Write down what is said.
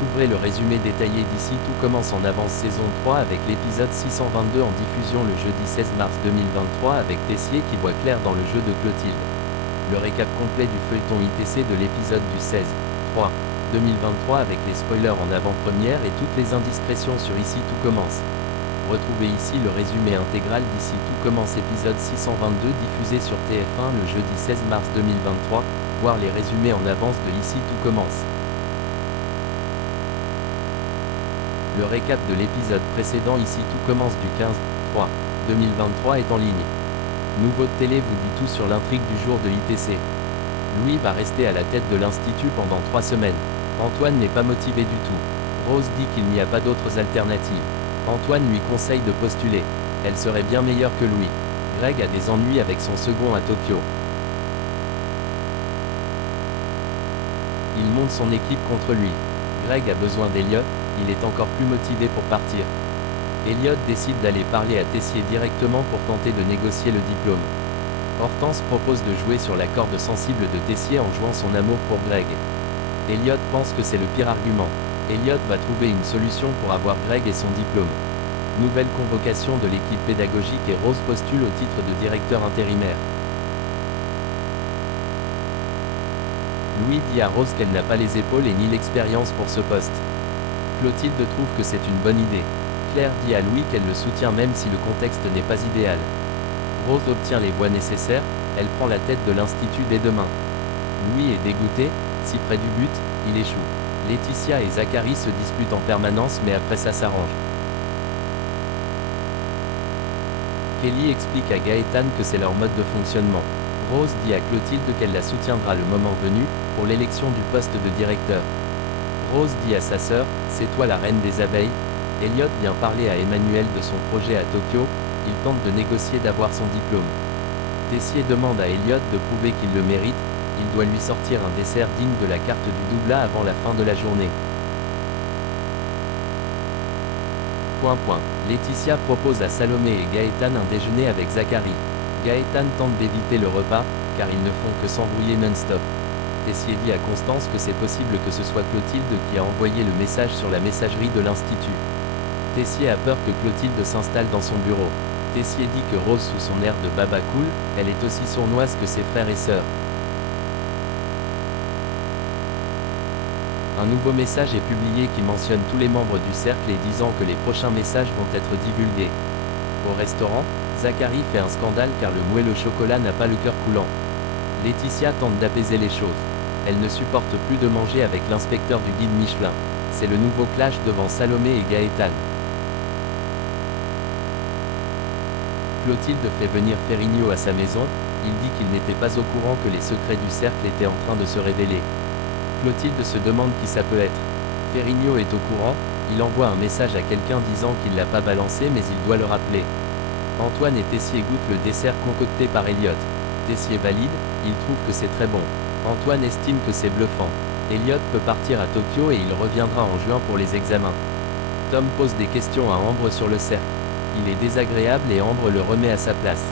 Découvrez le résumé détaillé d'ici Tout commence en avance saison 3 avec l'épisode 622 en diffusion le jeudi 16 mars 2023 avec Tessier qui voit clair dans le jeu de Clotilde. Le récap complet du feuilleton ITC de l'épisode du 16/3/2023 avec les spoilers en avant-première et toutes les indiscrétions sur Ici Tout commence. Retrouvez ici le résumé intégral d'Ici Tout commence épisode 622 diffusé sur TF1 le jeudi 16 mars 2023, voir les résumés en avance de Ici Tout commence. Le récap de l'épisode précédent Ici Tout commence du 15/3/2023 est en ligne. Nouveau de télé vous dit tout sur l'intrigue du jour de l'ITC. Louis va rester à la tête de l'Institut pendant 3 semaines. Antoine n'est pas motivé du tout. Rose dit qu'il n'y a pas d'autres alternatives. Antoine lui conseille de postuler. Elle serait bien meilleure que Louis. Greg a des ennuis avec son second à Tokyo. Il monte son équipe contre lui. Greg a besoin d'Elliot, il est encore plus motivé pour partir. Elliot décide d'aller parler à Tessier directement pour tenter de négocier le diplôme. Hortense propose de jouer sur la corde sensible de Tessier en jouant son amour pour Greg. Elliot pense que c'est le pire argument. Elliot va trouver une solution pour avoir Greg et son diplôme. Nouvelle convocation de l'équipe pédagogique et Rose postule au titre de directeur intérimaire. Louis dit à Rose qu'elle n'a pas les épaules et ni l'expérience pour ce poste. Clotilde trouve que c'est une bonne idée. Claire dit à Louis qu'elle le soutient même si le contexte n'est pas idéal. Rose obtient les voix nécessaires, elle prend la tête de l'Institut dès demain. Louis est dégoûté, si près du but, il échoue. Laetitia et Zachary se disputent en permanence mais après ça s'arrange. Kelly explique à Gaëtan que c'est leur mode de fonctionnement. Rose dit à Clotilde qu'elle la soutiendra le moment venu, pour l'élection du poste de directeur. Rose dit à sa sœur, c'est toi la reine des abeilles. Elliot vient parler à Emmanuel de son projet à Tokyo, il tente de négocier d'avoir son diplôme. Tessier demande à Elliot de prouver qu'il le mérite, il doit lui sortir un dessert digne de la carte du doublat avant la fin de la journée. Laetitia propose à Salomé et Gaëtan un déjeuner avec Zachary. Gaëtan tente d'éviter le repas, car ils ne font que s'embrouiller non-stop. Tessier dit à Constance que c'est possible que ce soit Clotilde qui a envoyé le message sur la messagerie de l'Institut. Tessier a peur que Clotilde s'installe dans son bureau. Tessier dit que Rose sous son air de baba cool, elle est aussi sournoise que ses frères et sœurs. Un nouveau message est publié qui mentionne tous les membres du cercle et disant que les prochains messages vont être divulgués. Au restaurant, Zachary fait un scandale car le moelleux chocolat n'a pas le cœur coulant. Laetitia tente d'apaiser les choses. Elle ne supporte plus de manger avec l'inspecteur du guide Michelin. C'est le nouveau clash devant Salomé et Gaëtan. Clotilde fait venir Ferrigno à sa maison, il dit qu'il n'était pas au courant que les secrets du cercle étaient en train de se révéler. Clotilde se demande qui ça peut être. Ferrigno est au courant, il envoie un message à quelqu'un disant qu'il l'a pas balancé mais il doit le rappeler. Antoine et Tessier goûtent le dessert concocté par Elliot. Tessier valide, il trouve que c'est très bon. Antoine estime que c'est bluffant. Elliot peut partir à Tokyo et il reviendra en juin pour les examens. Tom pose des questions à Ambre sur le cercle. Il est désagréable et Ambre le remet à sa place.